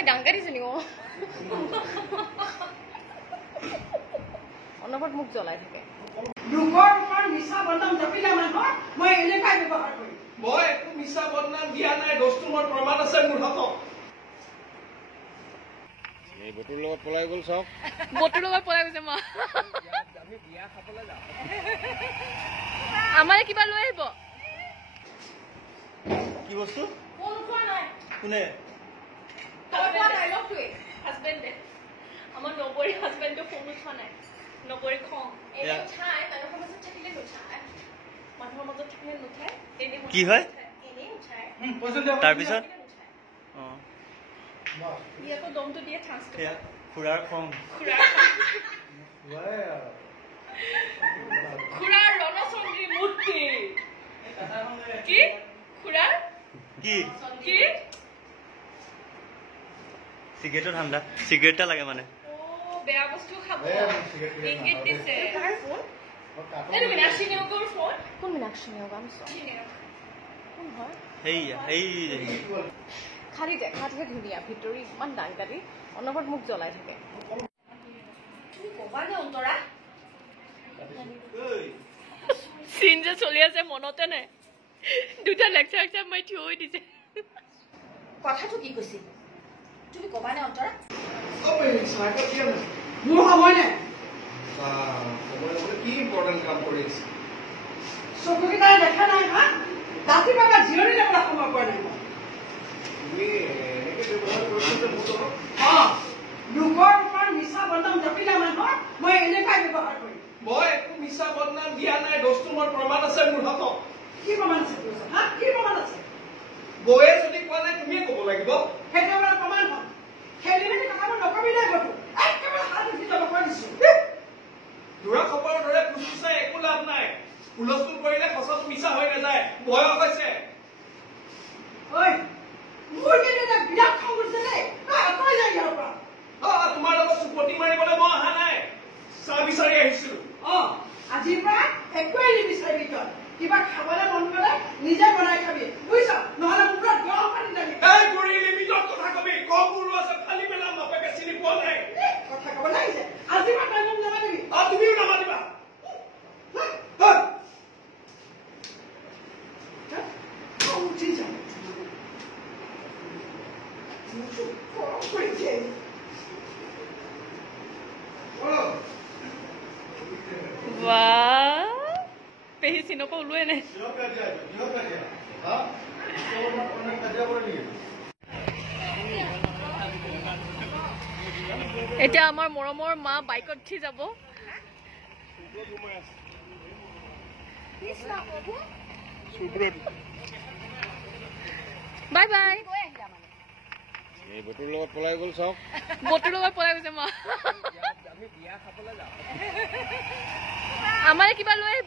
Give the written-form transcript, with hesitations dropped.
ঐ ডাংকাৰীজনী অনবৰত মোক জ্বলাই থাকে লোকৰ ওপৰত মিছা বদনাম জপিলে মানুহৰ মই এনেকুৱাই ব্যৱহাৰ কৰিম মই একো মিছা বদনাম দিয়া নাই দোষটো মোৰ প্ৰমাণ আছে মোৰ হাতত এই বটুৰ লগত পলাই গ'ল চাওক বটুৰ লগত পলাই গৈছে মা আমি বিয়া খাবলৈ যাওঁ আমাৰে কিবা লৈ আহিব কি বস্তু ফোন উঠোৱা নাই কোনে হাজবেণ্ডে আমাৰ নবৰী হাজবেণ্ডে ফোন উঠোৱা নাই নবৰী খং এনে উঠাই মানুহৰ মাজত থাকিলে নুঠায় মানুহৰ মাজত থাকিলে নুঠায় কি হয় এনেই উঠায় তাৰপিছত ইয়াতো দমটো দিয়ে চান্স খুৰাৰ খং খুৰাৰ ৰণচন্দ্ৰী মূৰ্তি কি খুৰাৰ কি কি চিগাৰেটৰ ঠাণ্ডা চিগাৰেট এটা লাগে মানে বেয়া বস্তু খাব ইংগিত দিছে এইটো মীনাক্ষী নেওগৰ ফোন কোন মীনাক্ষী নেওগ কোন হয় এই খালি দেখাতহে ধুনীয়া ভিতৰি ইমান ডাংকাৰী অনবৰত মোক জ্বলাই থাকে চিন যে চলি আছে মনতে নাই দুটা লেকচাৰ মই থিয় হৈ দিছে কথাটো কি কৈছিল তুমি কবা নে অন্তৰা মোৰ সময় নাই কি ইম্পৰ্টেণ্ট কাম কৰি আছে চকুকেইটাই দেখা নাই হা ৰাতিপুৱা জিৰণি ল'বলৈ সময় পোৱা নাই তুমি এনেকে ব্যৱহাৰ কৰিছা যে মোৰ লগত লোকৰ ওপৰত মিছা বদনাম জপিলে মানুহৰ মই এনেকুৱাই ব্যৱহাৰ কৰিম মই একো মিছা বদনাম দিয়া নাই দোষটো মোৰ প্ৰমাণ আছে মোৰ হাতত কি প্ৰমাণ আছে হা কি প্ৰমাণ আছে বৌয়ে যদি কোৱা নাই তুমিয়ে ক'ব লাগিব সেইটো আমাৰ প্ৰমাণ হয় খেলি মেলি কথাবোৰ নকবি নাই গতো একেবাৰে হাত উঠি যাব কৈ দিছো ধোৰা খপৰৰ দৰে ফুচফুচাই একো লাভ নাই হুলস্থুল কৰিলে সঁচাটো মিছা হৈ নাযায় বয়স হৈছে ঐ মোৰ কিন্তু এটা বিৰাট খং উঠিছে দেই আঁতৰাই যায় ইয়াৰ পৰা তোমাৰ লগত চুপতি মাৰিবলৈ মই অহা নাই চাহ বিচাৰি আহিছিলো আজিৰ পৰা একোৱেই নিবিচাৰিবি তই কিবা খাবলৈ মন গ'লে নিজে বনাই খাবি বুজিছ নহ'লে মোৰ পৰা গৰম পানী দাবি এই বুঢ়ী লিমিটত কথা কবি কম বুঢ়ো আছে ফালি পেলাম বাপেকে চিনি পোৱা নাই কথা ক'ব লাগিছে আজিৰ পৰা তই মোক নামাতিবি তুমিও নামাতিবা উঠি যায় গৰম কৰি দিয়ে পেহী চিনৰ পৰা ওলোৱাই নাই এতিয়া আমাৰ মৰমৰ মা বাইকত উঠি যাব বাই বাই এই বটুৰ লগত পলাই গ'ল চাওক বটুৰ লগত পলাই গৈছে মা আমি বিয়া খাবলৈ যাওঁ আমাৰে কিবা লৈ